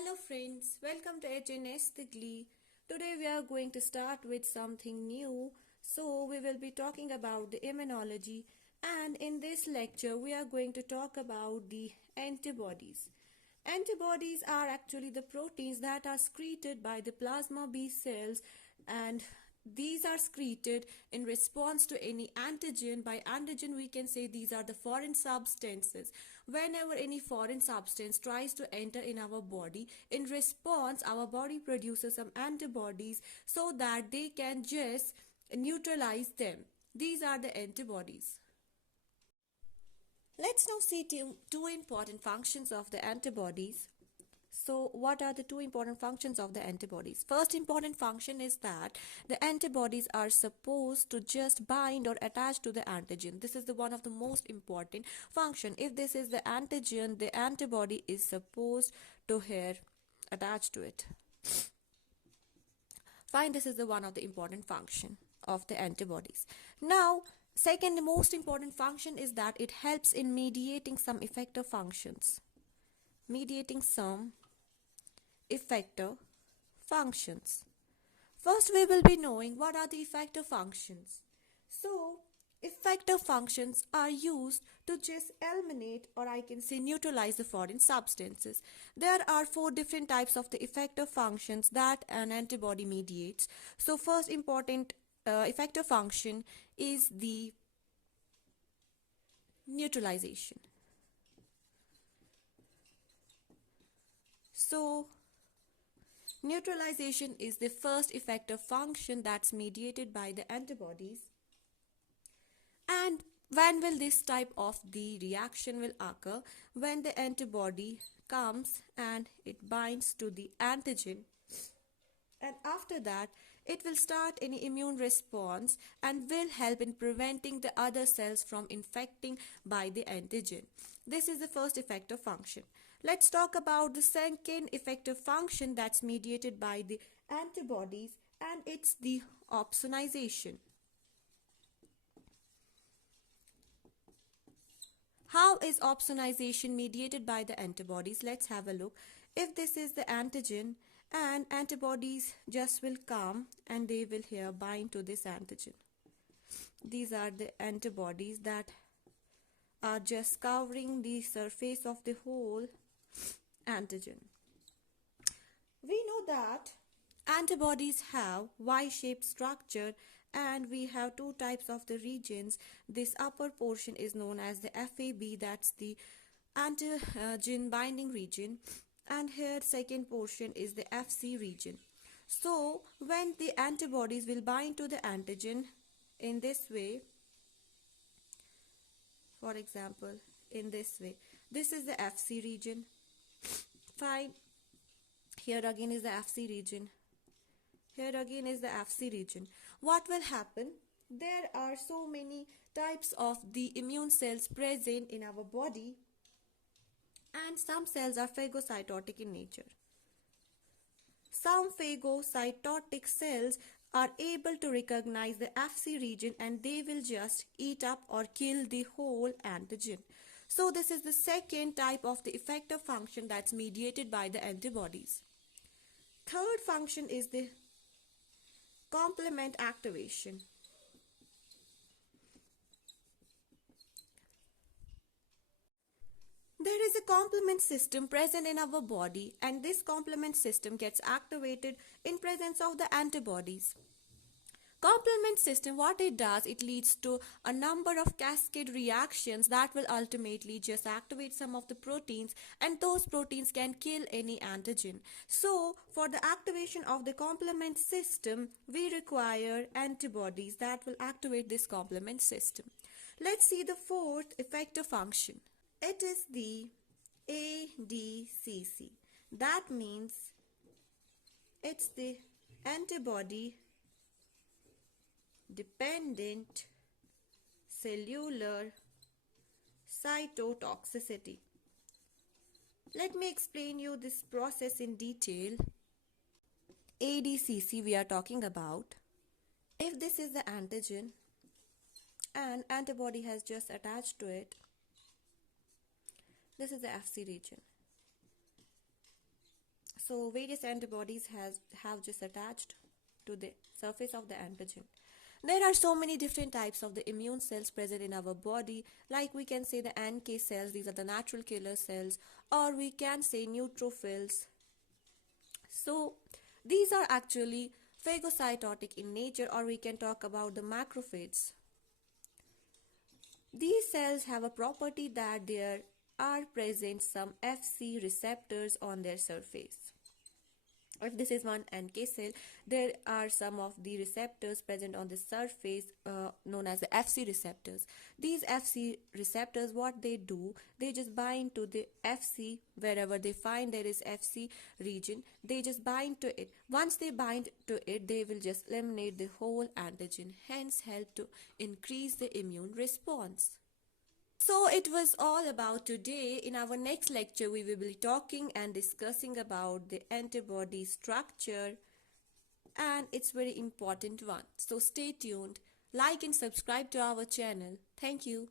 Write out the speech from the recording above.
Hello friends, welcome to HNS the Glee. Today we are going to start with something new. So we will be talking about the immunology, and in this lecture we are going to talk about the antibodies. Antibodies are actually the proteins that are secreted by the plasma B cells, and these are secreted in response to any antigen. By antigen we can say these are the foreign substances. Whenever any foreign substance tries to enter in our body, in response our body produces some antibodies so that they can just neutralize them. These are the antibodies. Let's now see two important functions of the antibodies. So what are the two important functions of the antibodies? First important function is that the antibodies are supposed to just bind or attach to the antigen. This is the one of the most important function. If this is the antigen, the antibody is supposed to attach to it. Fine, this is the one of the important function of the antibodies. Now, second most important function is that it helps in mediating some effector functions. Mediating some effector functions. First we will be knowing what are the effector functions. So effector functions are used to just eliminate, or I can say neutralize, the foreign substances. There are four different types of the effector functions that an antibody mediates. So first important effector function is the neutralization. So neutralization is the first effector function that's mediated by the antibodies. And when will this type of the reaction will occur? When the antibody comes and it binds to the antigen, and after that it will start any immune response and will help in preventing the other cells from infecting by the antigen. This is the first effector function. Let's talk about the second effector function that's mediated by the antibodies, and it's the opsonization. How is opsonization mediated by the antibodies? Let's have a look. If this is the antigen, and antibodies just will come and they will here bind to this antigen. These are the antibodies that are just covering the surface of the whole antigen. We know that antibodies have Y-shaped structure, and we have two types of the regions. This upper portion is known as the FAB, that's the antigen binding region, and here second portion is the FC region. So when the antibodies will bind to the antigen in this way, for example in this way, this is the FC region. Fine, here again is the FC region, here again is the FC region. What will happen? There are so many types of the immune cells present in our body, and some cells are phagocytotic in nature. Some phagocytotic cells are able to recognize the FC region and they will just eat up or kill the whole antigen. So this is the second type of the effector function that's mediated by the antibodies. Third function is the complement activation. There is a complement system present in our body, and this complement system gets activated in presence of the antibodies. Complement system, what it does, it leads to a number of cascade reactions that will ultimately just activate some of the proteins, and those proteins can kill any antigen. So for the activation of the complement system, we require antibodies that will activate this complement system. Let's see the fourth effector function. It is the ADCC. That means it's the antibody dependent cellular cytotoxicity. Let me explain you this process in detail. ADCC we are talking about. If this is the antigen and antibody has just attached to it, this is the FC region. So various antibodies have just attached to the surface of the antigen. There are so many different types of the immune cells present in our body, like we can say the NK cells, these are the natural killer cells, or we can say neutrophils. So these are actually phagocytotic in nature, or we can talk about the macrophages. These cells have a property that there are present some Fc receptors on their surface. If this is one NK cell, there are some of the receptors present on the surface known as the Fc receptors. These Fc receptors, what they do, they just bind to the Fc wherever they find there is Fc region. They just bind to it. Once they bind to it, they will just eliminate the whole antigen, hence help to increase the immune response. So it was all about today. In our next lecture, we will be talking and discussing about the antibody structure, and it's very important one. So stay tuned, like and subscribe to our channel. Thank you.